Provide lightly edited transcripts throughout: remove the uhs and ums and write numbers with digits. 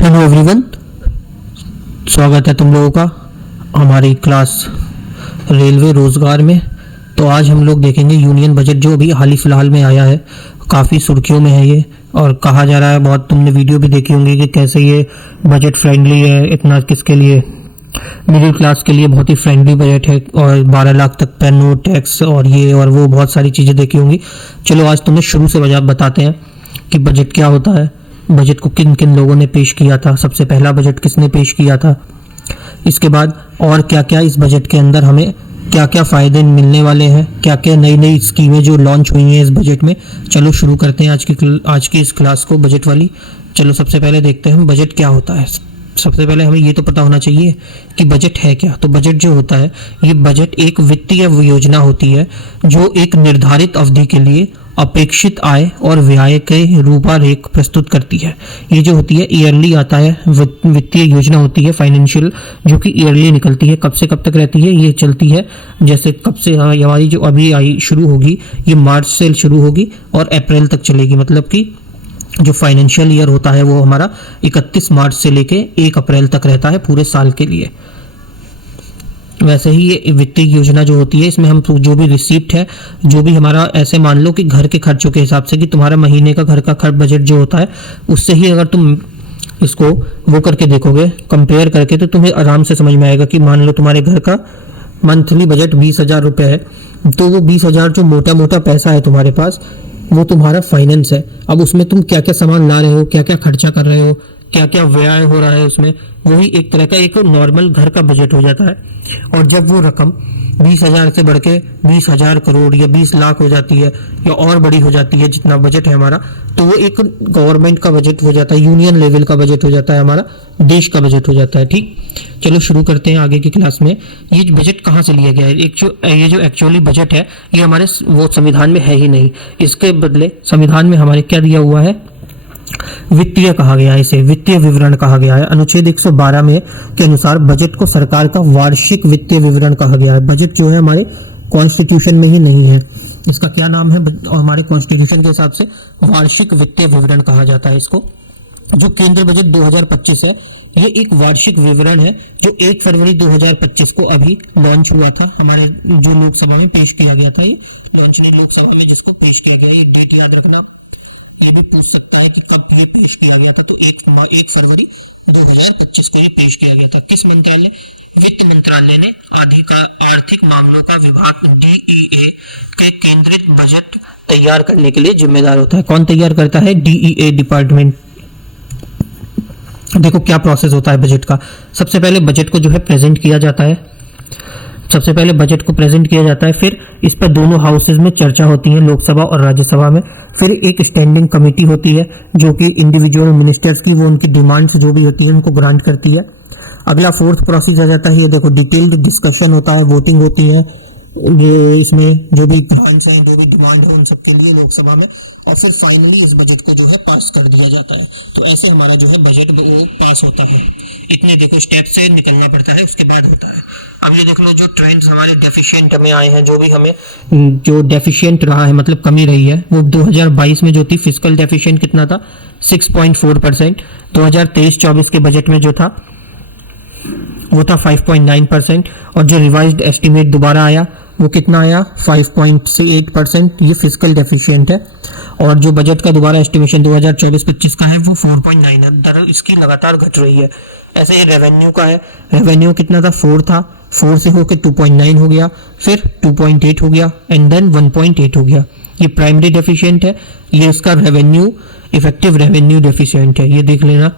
Hello everyone, स्वागत है तुम लोगों का हमारी क्लास रेलवे रोजगार में। तो आज हम लोग देखेंगे यूनियन बजट जो अभी हाल ही फिलहाल में आया है। काफ़ी सुर्खियों में है ये और कहा जा रहा है, बहुत तुमने वीडियो भी देखी होंगी कि कैसे ये बजट फ्रेंडली है। इतना किसके लिए? मिडिल क्लास के लिए बहुत ही फ्रेंडली बजट है और 12 लाख तक पे नो टैक्स और ये और वो बहुत सारी चीज़ें देखी होंगी। चलो आज तुम्हें शुरू से वजह बताते हैं कि बजट क्या होता है, बजट को किन किन लोगों ने पेश किया था, सबसे पहला बजट किसने पेश किया था, इसके बाद और क्या क्या इस बजट के अंदर हमें क्या क्या फ़ायदे मिलने वाले हैं, क्या क्या नई नई स्कीमें जो लॉन्च हुई हैं इस बजट में। चलो शुरू करते हैं आज की इस क्लास को बजट वाली। चलो सबसे पहले देखते हैं हम बजट क्या होता है। सबसे पहले हमें ये तो पता होना चाहिए कि बजट है क्या। तो बजट जो होता है, ये बजट एक वित्तीय योजना होती है जो एक निर्धारित अवधि के लिए अपेक्षित आय और व्यय के रूपरेख प्रस्तुत करती है। ये जो होती है ईयरली आता है, वित्तीय योजना होती है फाइनेंशियल, जो कि ईयरली निकलती है। कब से कब तक रहती है? ये चलती है जैसे कब से हमारी जो अभी आई शुरू होगी, ये मार्च से शुरू होगी और अप्रैल तक चलेगी। मतलब कि जो फाइनेंशियल ईयर होता है वो हमारा 31 मार्च से लेके 1 अप्रैल तक रहता है पूरे साल के लिए। वैसे ही ये वित्तीय योजना जो होती है, इसमें हम जो भी रिसीप्ट है, जो भी हमारा, ऐसे मान लो कि घर के खर्चों के हिसाब से कि तुम्हारा महीने का घर का खर्च बजट जो होता है, उससे ही अगर तुम इसको वो करके देखोगे, कंपेयर करके, तो तुम्हें आराम से समझ में आएगा कि मान लो तुम्हारे घर का मंथली बजट 20,000 रुपये है, तो वो 20,000 जो मोटा मोटा पैसा है तुम्हारे पास, वो तुम्हारा फाइनेंस है। अब उसमें तुम क्या क्या सामान ला रहे हो, क्या क्या खर्चा कर रहे हो, क्या क्या व्यय हो रहा है उसमें, वही एक तरह का एक नॉर्मल घर का बजट हो जाता है। और जब वो रकम 20,000 से बढ़ के 20,000 करोड़ या 20 लाख हो जाती है या और बड़ी हो जाती है, जितना बजट है हमारा, तो वो एक गवर्नमेंट का बजट हो जाता है, यूनियन लेवल का बजट हो जाता है, हमारा देश का बजट हो जाता है। ठीक, चलो शुरू करते हैं आगे की क्लास में। ये बजट कहाँ से लिया गया है? ये जो एक्चुअली बजट है, ये हमारे वो संविधान में है ही नहीं। इसके बदले संविधान में हमारे क्या दिया हुआ है? वित्तीय कहा गया है, इसे वित्तीय विवरण कहा गया है। अनुच्छेद 112 में के अनुसार बजट को सरकार का वार्षिक वित्तीय विवरण कहा गया है। बजट जो है हमारे कॉन्स्टिट्यूशन में ही नहीं है। इसका क्या नाम है? हमारे कॉन्स्टिट्यूशन के हिसाब से वार्षिक वित्तीय विवरण कहा जाता है इसको। जो केंद्र बजट 2025 है, ये एक वार्षिक विवरण है जो 1 फरवरी 2025 को अभी लॉन्च हुआ था, हमारे जो लोकसभा में पेश किया गया था। ये लॉन्च नहीं, लोकसभा में जिसको पेश किया गया, ये डेट याद रखना। ये भी पूछ सकता है कि कब ये पेश किया गया था, तो 1 फरवरी 2025 को ये पेश किया गया था। किस मंत्रालय? वित्त मंत्रालय ने आर्थिक मामलों का विभाग DEA के केंद्रित बजट तैयार करने के लिए जिम्मेदार होता है। कौन तैयार करता है? DEA department. देखो क्या प्रोसेस होता है बजट का। सबसे पहले बजट को जो है प्रेजेंट किया जाता है, सबसे पहले बजट को प्रेजेंट किया जाता है, फिर इस पर दोनों हाउसेज में चर्चा होती है, लोकसभा और राज्यसभा में। फिर एक स्टैंडिंग कमेटी होती है जो कि इंडिविजुअल मिनिस्टर्स की वो उनकी डिमांड्स जो भी होती है उनको ग्रांट करती है। अगला 4th प्रोसेस आ जाता है, ये देखो डिटेल्ड डिस्कशन होता है, वोटिंग होती है, ये इसमें जो भी ग्रांट्स हैं, जो भी डिमांड है उन सबके लिए लोकसभा में, और फिर फाइनली इस बजट को जो है पास कर दिया जाता है। तो ऐसे हमारा जो है बजट वो पास होता है। इतने देखो स्टेप से निकलना पड़ता है, उसके बाद होता है। अब ये देख लो जो ट्रेंड्स हमारे डेफिशिएंट में आए हैं, जो भी हमें जो डेफिशिएंट रहा है, मतलब कमी रही है, वो 2022 में जो थी फिस्कल डेफिशिएंट कितना था? 6.4%। 2023-24 के बजट में जो था वो था 5.9%। और जो रिवाइज्ड एस्टिमेट दोबारा आया वो कितना आया? 5.8%। ये फिस्कल डेफिशिएंट है। और जो बजट का दोबारा एस्टिमेशन 2024-25 का है वो 4.9 है। दर इसकी लगातार घट रही है। ऐसे ही रेवेन्यू का है, रेवेन्यू कितना था? 4 था, 4 से होकर 2.9 हो गया, फिर 2.8 हो गया एंड देन 1.8 हो गया। ये प्राइमरी डेफिशिएंट है, ये इसका रेवेन्यू इफेक्टिव रेवेन्यू डेफिशिएंट है, ये देख लेना।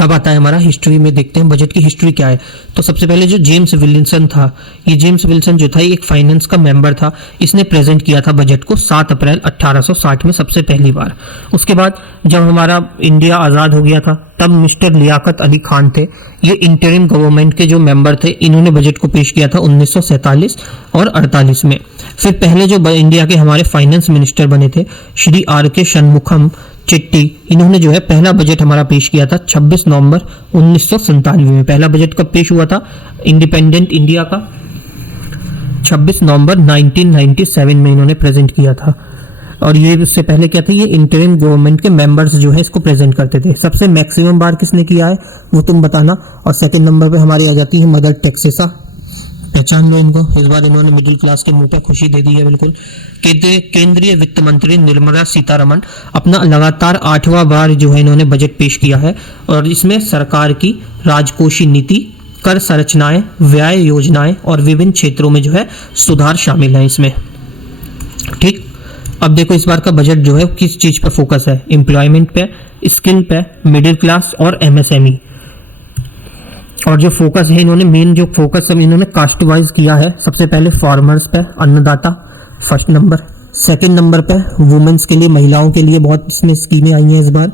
अब आता है हमारा हिस्ट्री में, देखते हैं बजट की हिस्ट्री क्या है। तो सबसे पहले जो जेम्स विल्सन था, ये जेम्स विल्सन जो था ये एक फाइनेंस का मेंबर था। इसने प्रेजेंट किया था बजट को 7 अप्रैल 1860 में सबसे पहली बार। उसके बाद जब हमारा इंडिया आज़ाद हो गया था, तब मिस्टर लियाकत अली खान थे, ये इंटरिम गवर्नमेंट के जो मेंबर थे, इन्होंने बजट को पेश किया था 1947 और 48 में। फिर पहले जो इंडिया के हमारे फाइनेंस मिनिस्टर बने थे श्री RK शनमुखम चिट्टी, इन्होंने जो है पहला बजट हमारा पेश किया था 26 नवंबर 1997 में। पहला बजट कब पेश हुआ था इंडिपेंडेंट इंडिया का? 26 नवंबर 1997 में इन्होंने प्रेजेंट किया था। और ये उससे पहले क्या था, ये इंटरिम गवर्नमेंट के मेंबर्स जो है इसको प्रेजेंट करते थे। सबसे मैक्सिमम बार किसने किया है वो तुम बताना। और सेकंड नंबर पे हमारी आ जाती है मदर टेरेसा, पहचान लो इनको। इस बार इन्होंने मिडिल क्लास के मुंह पे खुशी दे दी है बिल्कुल। केंद्रीय वित्त मंत्री निर्मला सीतारमण अपना लगातार 8वां बार जो है इन्होंने बजट पेश किया है, और इसमें सरकार की राजकोषीय नीति, कर संरचनाएं, व्यय योजनाएं और विभिन्न क्षेत्रों में जो है सुधार शामिल है इसमें। ठीक, अब देखो इस बार का बजट जो है किस चीज पर फोकस है, एम्प्लॉयमेंट पे, स्किल पे, मिडिल क्लास और एमएसएमई। और जो फोकस है इन्होंने मेन जो फोकस सब इन्होंने कास्ट वाइज किया है। सबसे पहले फार्मर्स पे, अन्नदाता फर्स्ट नंबर, सेकंड नंबर पे वुमेन्स के लिए, महिलाओं के लिए बहुत इसमें स्कीमें आई हैं इस बार।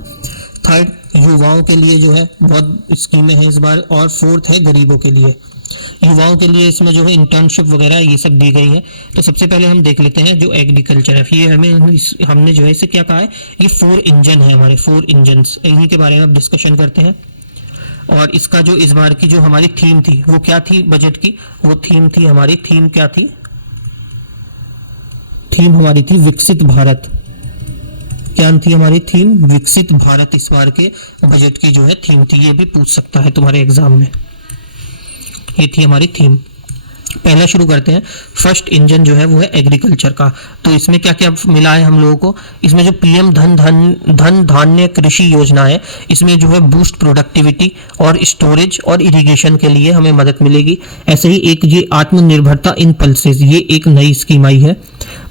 थर्ड, युवाओं के लिए जो है बहुत स्कीमें हैं इस बार। और फोर्थ है गरीबों के लिए। युवाओं के लिए इसमें जो है इंटर्नशिप वगैरह ये सब दी गई है। तो सबसे पहले हम देख लेते हैं जो एग्रीकल्चर है। ये हमने जो है इसे क्या कहा है, ये 4 इंजन है हमारे, 4 इंजन, इन्हीं के बारे में अब डिस्कशन करते हैं। और इसका जो इस बार की जो हमारी थीम थी वो क्या थी बजट की, वो थीम थी हमारी, थीम क्या थी, थीम हमारी थी विकसित भारत। क्या थी हमारी थीम, विकसित भारत। इस बार के बजट की जो है थीम थी, ये भी पूछ सकता है तुम्हारे एग्जाम में। ये थी हमारी थीम। पहला शुरू करते हैं। फर्स्ट इंजन जो है वो है एग्रीकल्चर का। तो इसमें क्या क्या मिला है हम लोगों को, इसमें जो पीएम धन धान्य कृषि योजना है, इसमें जो है बूस्ट प्रोडक्टिविटी और स्टोरेज और इरिगेशन के लिए हमें मदद मिलेगी। ऐसे ही एक ये आत्मनिर्भरता इन पल्सेस, ये एक नई स्कीम आई है।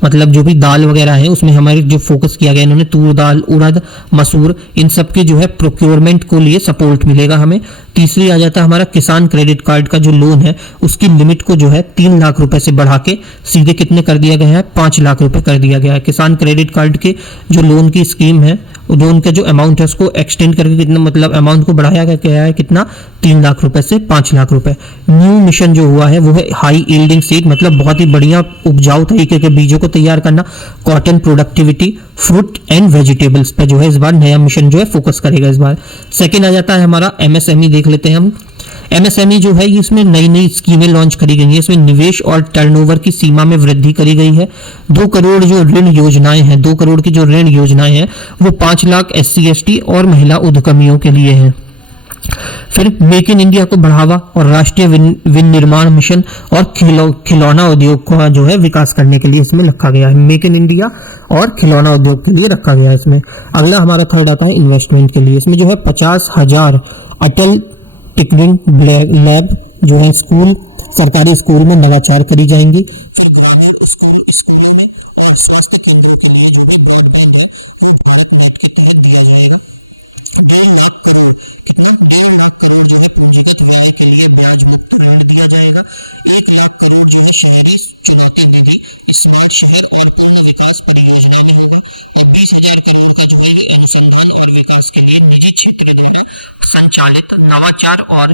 मतलब जो भी दाल वगैरह है उसमें हमारे जो फोकस किया गया, इन्होंने तूर दाल, उड़द, मसूर, इन सब की जो है प्रोक्योरमेंट को लिए सपोर्ट मिलेगा हमें। तीसरी आ जाता है हमारा किसान क्रेडिट कार्ड का जो लोन है उसकी लिमिट को जो है 3 लाख रुपए से बढ़ा के सीधे कितने कर दिया गया है, 5 लाख रुपए कर दिया गया है। किसान क्रेडिट कार्ड के जो लोन की स्कीम है, लोन का जो अमाउंट है उसको एक्सटेंड करके कितना, मतलब अमाउंट को बढ़ाया गया है कितना, 3 लाख रुपए से 5 लाख रुपए। न्यू मिशन जो हुआ है वो है हाई यील्डिंग सीड, मतलब बहुत ही बढ़िया उपजाऊ तरीके के बीजों को तैयार करना। Cotton productivity, fruit and vegetables पे जो है इस बार नया मिशन जो है फोकस करेगा इस बार। सेकेंड आ जाता है हमारा एमएसएमई, देख लेते हैं हम। एमएसएमई जो है इसमें नई नई स्कीमें लॉन्च करी गई है। इसमें निवेश और टर्नओवर की सीमा में वृद्धि करी गई है। 2 करोड़ जो ऋण योजनाएं हैं, 2 करोड़ की जो ऋण योजनाएं हैं वो 5 लाख SC/ST और महिला उद्यमियों के लिए है। फिर मेक इन इंडिया को बढ़ावा और राष्ट्रीय विनिर्माण मिशन और खिलौना उद्योग का जो है विकास करने के लिए इसमें रखा गया है। मेक इन इंडिया और खिलौना उद्योग के लिए रखा गया है इसमें। अगला हमारा थर्ड आता है इन्वेस्टमेंट के लिए। इसमें जो है 50,000 अटल टिकरिंग लैब जो है स्कूल, सरकारी स्कूल में नवाचार करी जाएंगी। स्कूलों में और स्वास्थ्य केंद्रों के लिए जो भी ब्रॉडबैंड है वो भारत नेट के तहत दिया जाएगा। 2 लाख करोड़, कितना, 2 लाख करोड़ जो है पूंजीगत व्यय के लिए ब्याज मुक्त ऋण दिया जाएगा। 1 लाख करोड़ जो है शहरी चुनौती निधि, स्मार्ट शहर और पूर्ण विकास परियोजना में होगा। और 20,000 करोड़ का जो है अनुसंधान और विकास के लिए निजी क्षेत्र द्वारा संचालित नवाचार और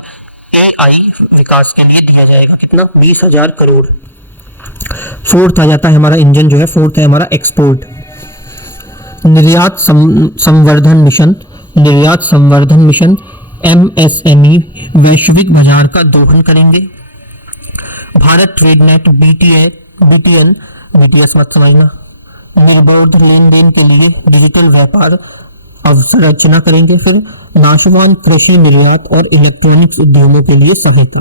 AI विकास के लिए दिया जाएगा। कितना, 20,000 करोड़। फोर्थ आ जाता है हमारा इंजन जो है, फोर्थ है हमारा एक्सपोर्ट। निर्यात संवर्धन मिशन, निर्यात संवर्धन मिशन MSME वैश्विक बाजार का दोहन करेंगे। Bharat trade net BTN, BTS मत समझना, निर्बाध लेन देन के लिए डिजिटल व्यापार अवसंरचना करेंगे। फिर नाशवान कृषि निर्यात और इलेक्ट्रॉनिक्स उद्योगों के लिए सहित।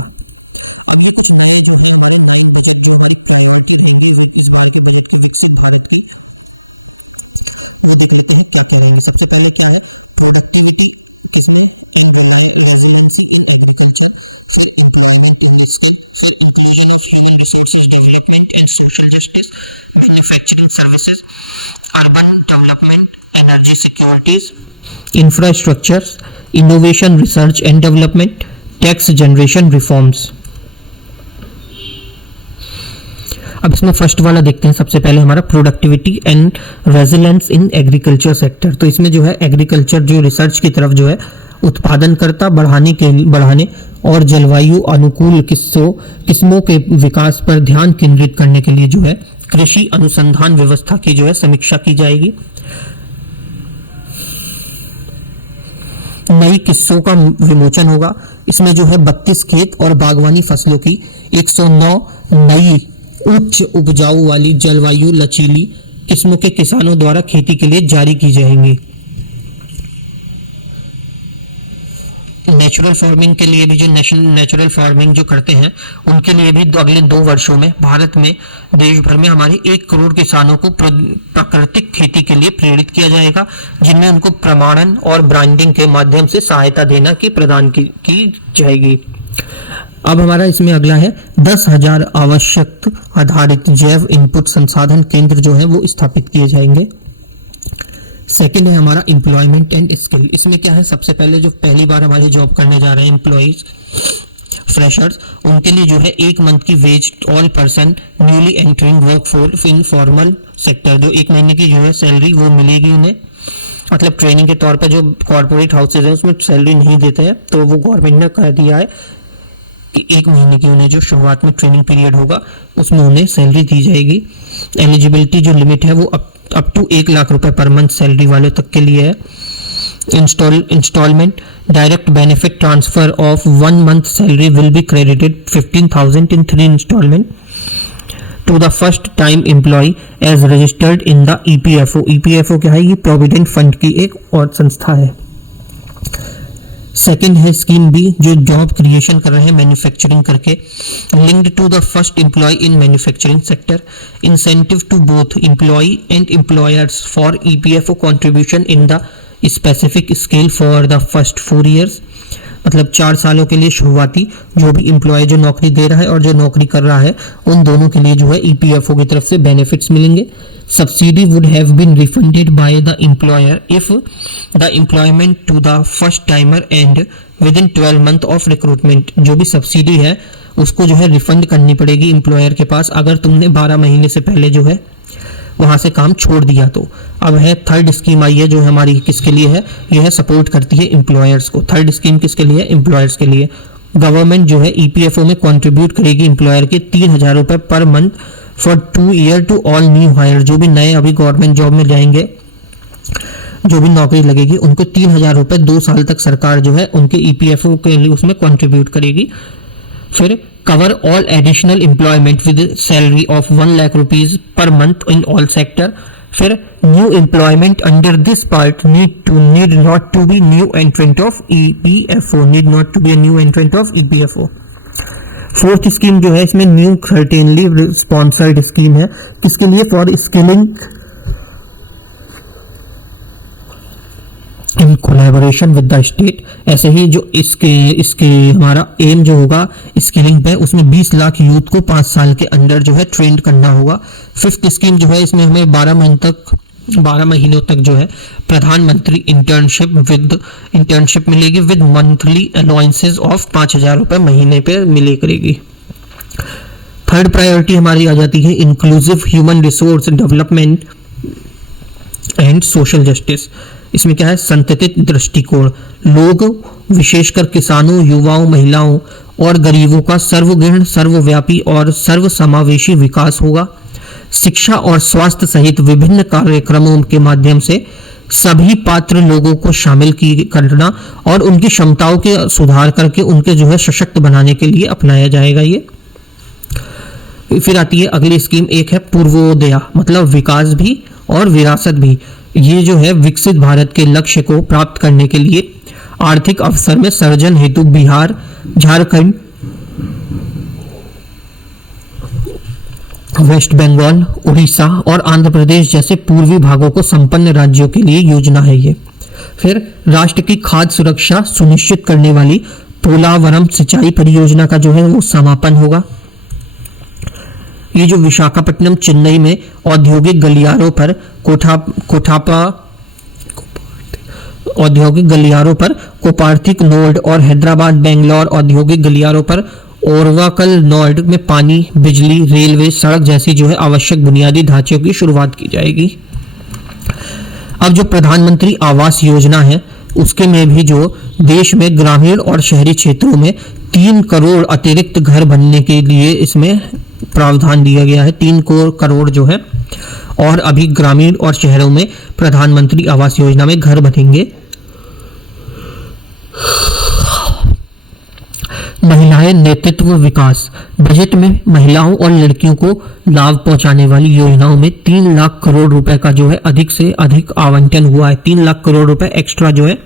इस बार के बजट की विकसित भारत है, ये देख लेते हैं क्या कर रहे हैं। सबसे पहले क्या है, manufacturing services, urban development, energy securities, infrastructure, innovation, research and development, tax generation reforms. अब इसमें फर्स्ट वाला देखते हैं। सबसे पहले हमारा productivity and resilience in agriculture sector. तो इसमें जो है एग्रीकल्चर जो रिसर्च की तरफ जो है उत्पादनकर्ता बढ़ाने और जलवायु अनुकूल किस्मों के विकास पर ध्यान केंद्रित करने के लिए जो है कृषि अनुसंधान व्यवस्था की जो है समीक्षा की जाएगी। नई किस्सों का विमोचन होगा। इसमें जो है 32 खेत और बागवानी फसलों की 109 नई उच्च उपजाऊ वाली जलवायु लचीली किस्मों के किसानों द्वारा खेती के लिए जारी की जाएंगी। नेचुरल फार्मिंग के लिए भी जो नेचुरल फार्मिंग जो करते हैं उनके लिए भी अगले 2 वर्षों में भारत में देश भर में हमारे 1 करोड़ किसानों को प्राकृतिक खेती के लिए प्रेरित किया जाएगा, जिनमें उनको प्रमाणन और ब्रांडिंग के माध्यम से सहायता देना की प्रदान की जाएगी। अब हमारा इसमें अगला है 10,000 आवश्यक आधारित जैव इनपुट संसाधन केंद्र जो है वो स्थापित किए जाएंगे। सेकेंड है हमारा एम्प्लॉयमेंट एंड स्किल। इसमें क्या है, सबसे पहले जो पहली बार हमारे जॉब करने जा रहे हैं एम्प्लॉयज फ्रेशर्स, उनके लिए जो है 1 मंथ की wage all person newly entering work force in formal sector, जो 1 महीने की जो है सैलरी वो मिलेगी उन्हें। मतलब ट्रेनिंग के तौर पर जो कॉर्पोरेट हाउसेज हैं उसमें सैलरी नहीं देते हैं, तो वो गवर्नमेंट ने कह दिया है कि 1 महीने की उन्हें जो शुरुआत में ट्रेनिंग पीरियड होगा उसमें उन्हें सैलरी दी जाएगी। एलिजिबिलिटी जो लिमिट है वो अप टू 1 लाख रुपए पर मंथ सैलरी वाले तक के लिए है। Instalment direct benefit transfer of 1 month salary will be credited 15,000 in 3 instalment to the first time employ as registered in the EPFO. EPFO क्या है, ये प्रोविडेंट फंड की एक और संस्था है। सेकेंड है स्कीम बी, जो जॉब क्रिएशन कर रहे हैं मैन्युफैक्चरिंग करके, linked to the first employ in manufacturing sector, incentive to both employ and employers for EPFO contribution in the specific scale for the first 4 years। मतलब 4 सालों के लिए शुरुआती जो भी एम्प्लॉय जो नौकरी दे रहा है और जो नौकरी कर रहा है उन दोनों के लिए जो है ईपीएफओ की तरफ से बेनिफिट्स मिलेंगे। Subsidy would have been refunded by the employer if the employment to the first timer end within 12 month of recruitment. जो भी सब्सिडी है उसको जो है रिफंड करनी पड़ेगी एम्प्लॉयर के पास अगर तुमने 12 महीने से पहले जो है वहां से काम छोड़ दिया तो। अब है थर्ड स्कीम आई है जो हमारी किसके लिए है, यह है सपोर्ट करती है एम्प्लॉयर्स को। थर्ड स्कीम किसके लिए है, एम्प्लॉयर्स के लिए। गवर्नमेंट जो है ईपीएफओ में कंट्रीब्यूट करेगी एम्प्लॉयर के 3,000 रुपए पर month for 2 year to all new hire. जो भी नए अभी गवर्नमेंट जॉब में जाएंगे, जो भी नौकरी लगेगी, उनको 3,000 रुपए 2 साल तक सरकार जो है उनके ईपीएफओ के लिए उसमें कंट्रीब्यूट करेगी। फिर cover all additional employment with salary of 1 lakh rupees per month in all sector। फिर new employment under this part need not to be new entrant of EPFO, need not to be a new entrant of EPFO। Fourth scheme जो है इसमें new certainly sponsored scheme है, किसके लिए, for skilling in collaboration with the state. ऐसे ही जो इसके हमारा एम जो होगा स्किलिंग पे, उसमें 20 लाख यूथ को 5 साल के अंदर जो है ट्रेंड करना होगा। फिफ्थ स्कीम जो है इसमें हमें 12 महीनों तक जो है प्रधानमंत्री इंटर्नशिप मिलेगी विद मंथली अलाउंसेस ऑफ 5,000 रुपए महीने पे मिले करेगी। थर्ड प्रायोरिटी हमारी आ जाती है inclusive human resource development and social justice. इसमें क्या है, संततित दृष्टिकोण, लोग विशेषकर किसानों, युवाओं, महिलाओं और गरीबों का सर्वगुण, सर्वव्यापी और सर्वसमावेशी विकास होगा। शिक्षा और स्वास्थ्य सहित विभिन्न कार्यक्रमों के माध्यम से सभी पात्र लोगों को शामिल करना और उनकी क्षमताओं के सुधार करके उनके जो है सशक्त बनाने के लिए अपनाया जाएगा ये। फिर आती है अगली स्कीम, एक है पूर्वोदया, मतलब विकास भी और विरासत भी। ये जो है विकसित भारत के लक्ष्य को प्राप्त करने के लिए आर्थिक अवसर में सर्जन हेतु बिहार, झारखंड, वेस्ट बंगाल, उड़ीसा और आंध्र प्रदेश जैसे पूर्वी भागों को संपन्न राज्यों के लिए योजना है ये। फिर राष्ट्र की खाद्य सुरक्षा सुनिश्चित करने वाली पोलावरम सिंचाई परियोजना का जो है वो समापन होगा। ये जो विशाखापट्टनम, चेन्नई में औद्योगिक गलियारों पर कोपार्थिक नोड और हैदराबाद, बेंगलोर औद्योगिक गलियारों पर ओरवाकल नोड में पानी, बिजली, रेलवे, सड़क जैसी जो है आवश्यक बुनियादी ढांचों की शुरुआत की जाएगी। अब जो प्रधानमंत्री आवास योजना है उसके में भी जो देश में ग्रामीण और शहरी क्षेत्रों में 3 करोड़ अतिरिक्त घर बनने के लिए इसमें प्रावधान दिया गया है। 3 करोड़ जो है और अभी ग्रामीण और शहरों में प्रधानमंत्री आवास योजना में घर बनेंगे। महिलाएं नेतृत्व विकास। बजट में महिलाओं और लड़कियों को लाभ पहुंचाने वाली योजनाओं में 3 लाख करोड़ रुपए का जो है अधिक से अधिक आवंटन हुआ है। 3 लाख करोड़ रुपए एक्स्ट्रा जो है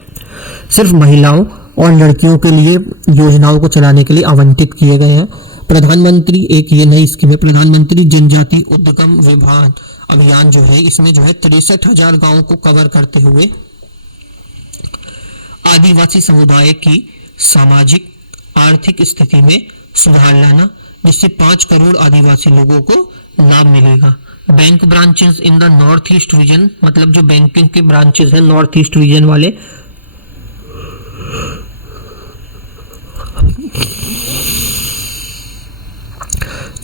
सिर्फ महिलाओं और लड़कियों के लिए योजनाओं को चलाने के लिए आवंटित किए गए हैं। प्रधानमंत्री एक ये नई स्कीम है, प्रधानमंत्री जनजाति उद्गम विभाग अभियान जो है, इसमें जो है 63,000 गांवों को कवर करते हुए आदिवासी समुदाय की सामाजिक आर्थिक स्थिति में सुधार लाना, जिससे 5 करोड़ आदिवासी लोगों को लाभ मिलेगा। Bank branches in the north east region, मतलब जो बैंकिंग के ब्रांचेस हैं नॉर्थ ईस्ट रीजन वाले,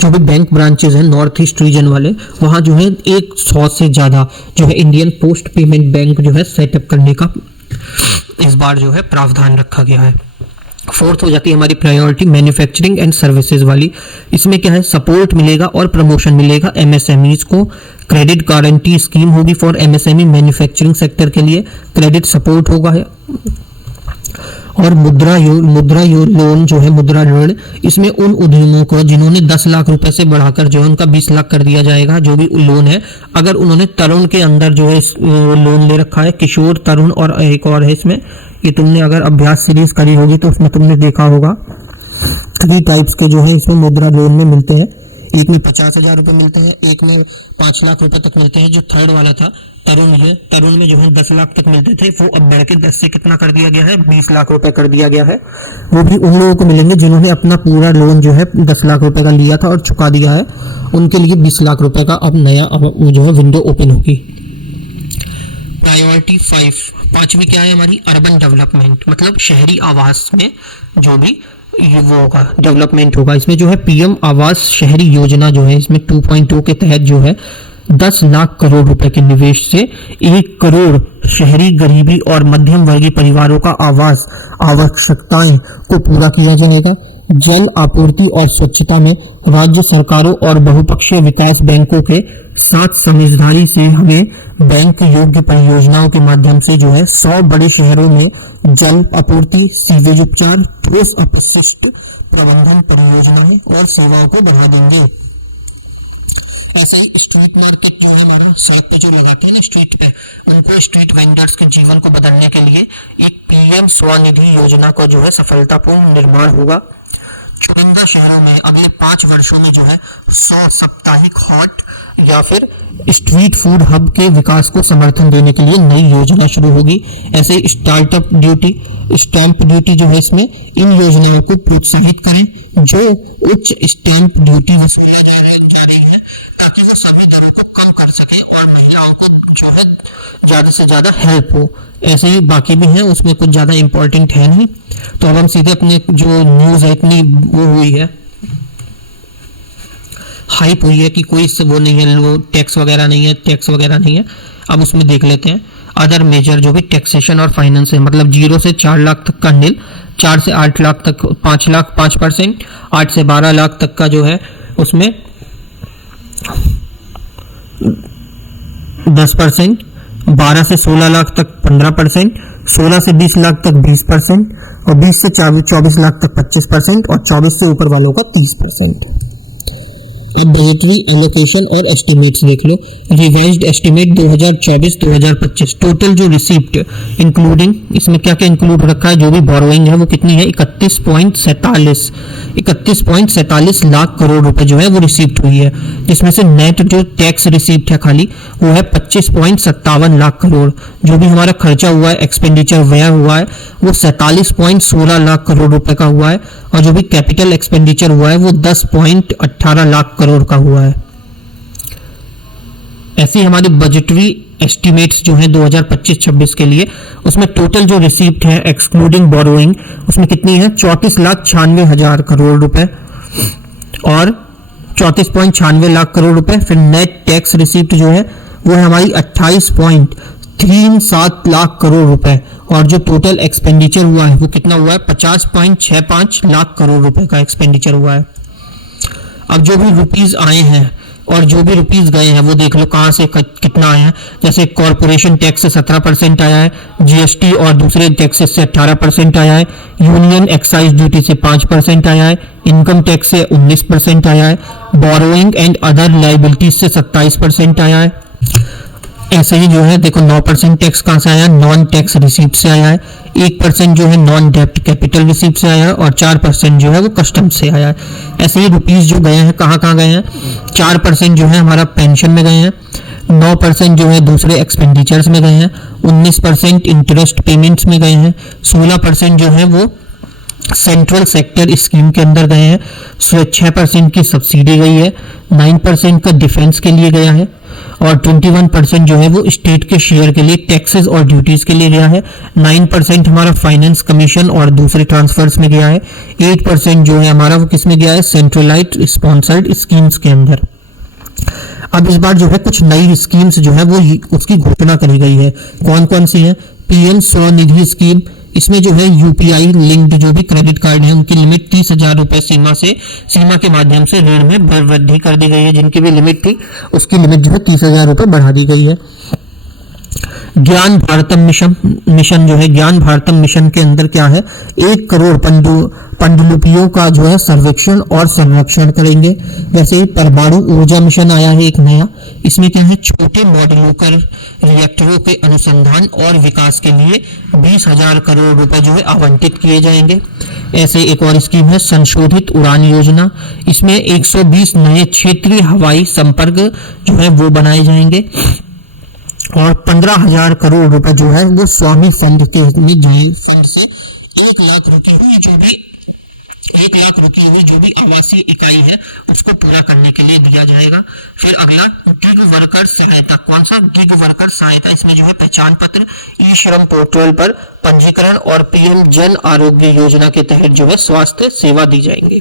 जो भी बैंक ब्रांचेस हैं नॉर्थ ईस्ट रीजन वाले, वहां जो है 100 से ज्यादा जो है इंडियन पोस्ट पेमेंट बैंक जो है सेटअप करने का इस बार जो है प्रावधान रखा गया है। फोर्थ हो जाती है हमारी प्रायोरिटी मैन्युफैक्चरिंग एंड सर्विसेज वाली। इसमें क्या है, सपोर्ट मिलेगा और प्रमोशन मिलेगा एमएसएमईज को। क्रेडिट गारंटी स्कीम होगी फॉर एमएसएमई मैन्युफैक्चरिंग सेक्टर के लिए, क्रेडिट सपोर्ट होगा है। और मुद्रा लोन जो है, मुद्रा ऋण, इसमें उन उद्यमों को जिन्होंने 10 लाख रुपए से बढ़ाकर जो है उनका 20 लाख कर दिया जाएगा, जो भी लोन है। अगर उन्होंने तरुण के अंदर जो है लोन ले रखा है, किशोर, तरुण और एक और है इसमें, ये तुमने अगर अभ्यास सीरीज करी होगी तो उसमें तुमने देखा होगा 3 टाइप्स के जो है इसमें मुद्रा लोन में मिलते हैं। एक में 50,000 रुपए मिलते हैं, एक में 5 लाख रुपए तक मिलते हैं। जो थर्ड वाला था तरुण है, तरुण में जो है 10 लाख तक मिलते थे, वो अब बढ़ के 10 से कितना कर दिया गया है, 20 लाख रुपए कर दिया गया है। वो भी उन लोगों को मिलेंगे जिन्होंने अपना पूरा लोन जो है 10 लाख रुपए का लिया था और चुका दिया है, उनके लिए 20 लाख रुपए का अब नया जो है विंडो ओपन होगी। प्रायोरिटी 5, पांचवी क्या है हमारी, अर्बन डेवलपमेंट, मतलब शहरी आवास में जो भी ये वो होगा डेवलपमेंट होगा। इसमें जो है पीएम आवास शहरी योजना जो है, इसमें 2.2 के तहत जो है 10 लाख करोड़ रुपए के निवेश से 1 करोड़ शहरी गरीबी और मध्यम वर्गीय परिवारों का आवास आवश्यकताएं को पूरा किया जाएगा। जल आपूर्ति और स्वच्छता में राज्य सरकारों और बहुपक्षीय विकास बैंकों के साथ समझदारी से हमें बैंक योग्य परियोजनाओं के माध्यम से जो है 100 बड़े शहरों में जल आपूर्ति, सीवेज उपचार, ठोस अपशिष्ट प्रबंधन परियोजनाएं और सेवाओं को बढ़ा देंगे। ऐसे ही स्ट्रीट मार्केट जो है हमारा, सड़क पे जो लगाते हैं ना स्ट्रीट पे, उनको स्ट्रीट वेंडर्स के जीवन को बदलने के लिए एक पीएम स्वनिधि योजना का जो है सफलतापूर्ण निर्माण होगा। चुनिंदा शहरों में अगले 5 वर्षों में जो है 100 साप्ताहिक हॉट या फिर स्ट्रीट फूड हब के विकास को समर्थन देने के लिए नई योजना शुरू होगी। ऐसे स्टार्टअप ड्यूटी, स्टैंप ड्यूटी जो है, इसमें इन योजनाओं को प्रोत्साहित करें जो उच्च स्टैंप ड्यूटी वसूली जा रही है, ताकि वो सभी दरों को कम कर सके और महिलाओं को जो है ज्यादा से ज्यादा हेल्प हो। ऐसे ही बाकी भी हैं, उसमें कुछ ज्यादा इंपॉर्टेंट है नहीं। तो अब हम सीधे अपने जो न्यूज है, इतनी वो हुई है, हाइप हुई है कि कोई इससे वो नहीं है, लो टैक्स वगैरह नहीं है, अब उसमें देख लेते हैं अदर मेजर जो भी टैक्सेशन और फाइनेंस है, मतलब 0 से 4 लाख तक का नील, 4 से 8 लाख तक 5 लाख 5%, 8 से 12 लाख तक का जो है उसमें 10%, 12 से 16 लाख तक 15%, 16 से 20 लाख तक 20% और 20 से 24 लाख तक 25% और 24 से ऊपर वालों का 30%। अब बजटरी एलोकेशन और एस्टिमेट्स देख लो। रिवाइज्ड एस्टिमेट 2024-2025 टोटल जो रिसीप्ट इंक्लूडिंग, इसमें क्या क्या इंक्लूड रखा है, जो भी बोरोइंग है वो कितनी है, 31.47 लाख करोड़ रुपए जो है वो रिसीप्ट हुई है, जिसमें से नेट जो टैक्स रिसीप्ट है खाली वो है 25.57 लाख करोड़। जो भी हमारा खर्चा हुआ है, एक्सपेंडिचर व्यय हुआ है, वो 47.16 लाख करोड़ रुपए का हुआ है और जो भी कैपिटल एक्सपेंडिचर हुआ है वो 10.18 लाख करोड़ का हुआ है। ऐसे ही हमारे बजटरी एस्टिमेट्स जो है 2025-26 के लिए, उसमें टोटल जो रिसीप्ट है एक्सक्लूडिंग बोरोइंग उसमें कितनी है, 34,96,000 करोड़ रुपए और 34.96 लाख करोड़ रुपए। फिर नेट टैक्स रिसीप्ट जो है वो है हमारी 28.37 लाख करोड़ रुपए और जो टोटल एक्सपेंडिचर हुआ है वो कितना हुआ है, 50.65 लाख करोड़ रुपए का एक्सपेंडिचर हुआ है। अब जो भी रुपीज आए हैं और जो भी रुपीस गए हैं वो देख लो कहाँ से कितना आया है। जैसे कॉरपोरेशन टैक्स से 17% आया है, जीएसटी और दूसरे टैक्सेस से 18% आया है, यूनियन एक्साइज ड्यूटी से 5% आया है, इनकम टैक्स से 19% आया है, बोरोइंग एंड अदर लाइबिलिटीज से 27% आया है। ऐसे ही जो है देखो 9% टैक्स कहाँ से आया है, नॉन टैक्स रिसीप्ट से आया है, 1% जो है नॉन डेप्ट कैपिटल रिसीप्ट से आया है और 4% जो है वो कस्टम से आया है। ऐसे ही रुपीस जो गए हैं कहाँ कहाँ गए हैं, 4% जो है हमारा पेंशन में गए हैं, 9% जो है दूसरे एक्सपेंडिचर्स में गए हैं, 19% इंटरेस्ट पेमेंट्स में गए हैं, 16% जो है वो सेंट्रल सेक्टर स्कीम के अंदर गए हैं, 6% की सब्सिडी गई है, 9% का डिफेंस के लिए गया है और 21% जो है वो स्टेट के शेयर के लिए टैक्सेस और ड्यूटीज के लिए गया है, 9% हमारा फाइनेंस कमीशन और दूसरे ट्रांसफर्स में गया है, 8% जो है हमारा वो किस में गया है, सेंट्रलाइज्ड स्पॉन्सर्ड स्कीम्स के अंदर। अब इस बार जो है कुछ नई स्कीम्स जो है वो उसकी घोषणा करी गई है। कौन कौन सी है, पीएम स्वनिधि स्कीम, इसमें जो है यूपीआई लिंक्ड जो भी क्रेडिट कार्ड है उनकी लिमिट 30,000 रुपए सीमा के माध्यम से ऋण में वृद्धि कर दी गई है। जिनकी भी लिमिट थी उसकी लिमिट जो है 30,000 रुपए बढ़ा दी गई है। ज्ञान भारतम मिशन जो है, ज्ञान भारतम मिशन के अंदर क्या है, 1 करोड़ पांडुलिपियों का जो है सर्वेक्षण और संरक्षण करेंगे। वैसे ही परमाणु ऊर्जा मिशन आया है एक नया, इसमें क्या है, छोटे मॉड्यूलर रिएक्टरों के अनुसंधान और विकास के लिए 20,000 करोड़ रुपए जो है आवंटित किए जाएंगे। ऐसे एक और स्कीम है संशोधित उड़ान योजना, इसमें 120 नए क्षेत्रीय हवाई संपर्क जो है वो बनाए जाएंगे और 15,000 करोड़ रुपए जो है वो स्वामी फंड के फंड से 1 लाख रुकी हुई जो भी आवासीय इकाई है उसको पूरा करने के लिए दिया जाएगा। फिर अगला गिग वर्कर सहायता, कौन सा, गिग वर्कर सहायता, इसमें जो है पहचान पत्र, ई श्रम पोर्टल पर पंजीकरण और पीएम जन आरोग्य योजना के तहत जो है स्वास्थ्य सेवा दी जाएंगे।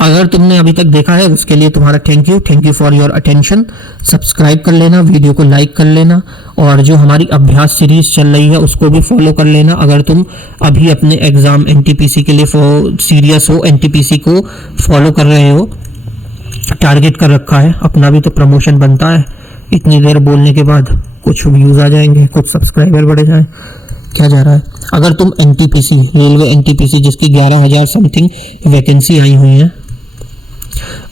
अगर तुमने अभी तक देखा है उसके लिए तुम्हारा thank you for your attention. Subscribe कर लेना, वीडियो को लाइक कर लेना और जो हमारी अभ्यास सीरीज चल रही है उसको भी फॉलो कर लेना। अगर तुम अभी अपने एग्जाम एनटीपीसी के लिए सीरियस हो, एनटीपीसी को फॉलो कर रहे हो, टारगेट कर रखा है, अपना भी तो प्रमोशन बनता है। इतनी देर बोलने के बाद कुछ व्यूज आ जाएंगे, कुछ सब्सक्राइबर बढ़ जाए, क्या जा रहा है। अगर तुम एनटीपीसी, रेलवे एनटीपीसी जिसकी 11,000 समथिंग वैकेंसी आई हुई है,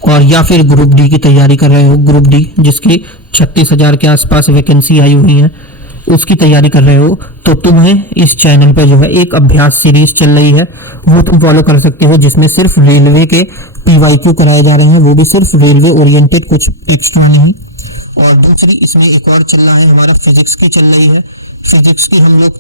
और या फिर ग्रुप डी की तैयारी कर रहे हो, ग्रुप डी जिसकी 36,000 के आसपास वैकेंसी आई हुई है, उसकी तैयारी कर रहे हो, तो तुम्हें इस चैनल पे जो है एक अभ्यास सीरीज चल रही है वो तुम फॉलो कर सकते हो, जिसमें सिर्फ रेलवे के पीवाईक्यू कराए जा रहे हैं, वो भी सिर्फ रेलवे ओरिएंटेड, कुछ एक्स्ट्रा नहीं। और दूसरी इसमें एक और चल रहा है हमारा फिजिक्स की चल रही है। फिजिक्स की हम लोग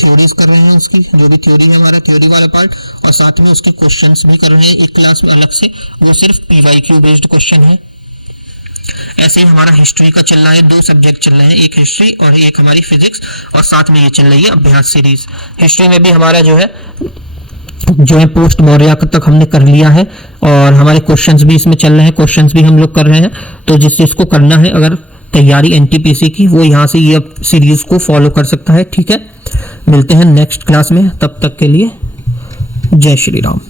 थ्योरीज कर रहे हैं, उसकी जो भी थ्योरी है हमारा थ्योरी वाला पार्ट, और साथ में उसके क्वेश्चंस भी कर रहे हैं एक क्लास में अलग से, वो सिर्फ पीवाईक्यू बेस्ड क्वेश्चन है। ऐसे ही हमारा हिस्ट्री का चल रहा है, 2 सब्जेक्ट चल रहे हैं, एक हिस्ट्री और एक हमारी फिजिक्स, और साथ में ये चल रही है अभ्यास सीरीज। हिस्ट्री में भी हमारा जो है पोस्ट मौर्य तक हमने कर लिया है और हमारे क्वेश्चंस भी इसमें चल रहे हैं, क्वेश्चंस भी हम लोग कर रहे हैं। तो जिसको करना है अगर तैयारी एनटीपीसी की, वो यहाँ से ये सीरीज को फॉलो कर सकता है। ठीक है, मिलते हैं नेक्स्ट क्लास में, तब तक के लिए जय श्री राम।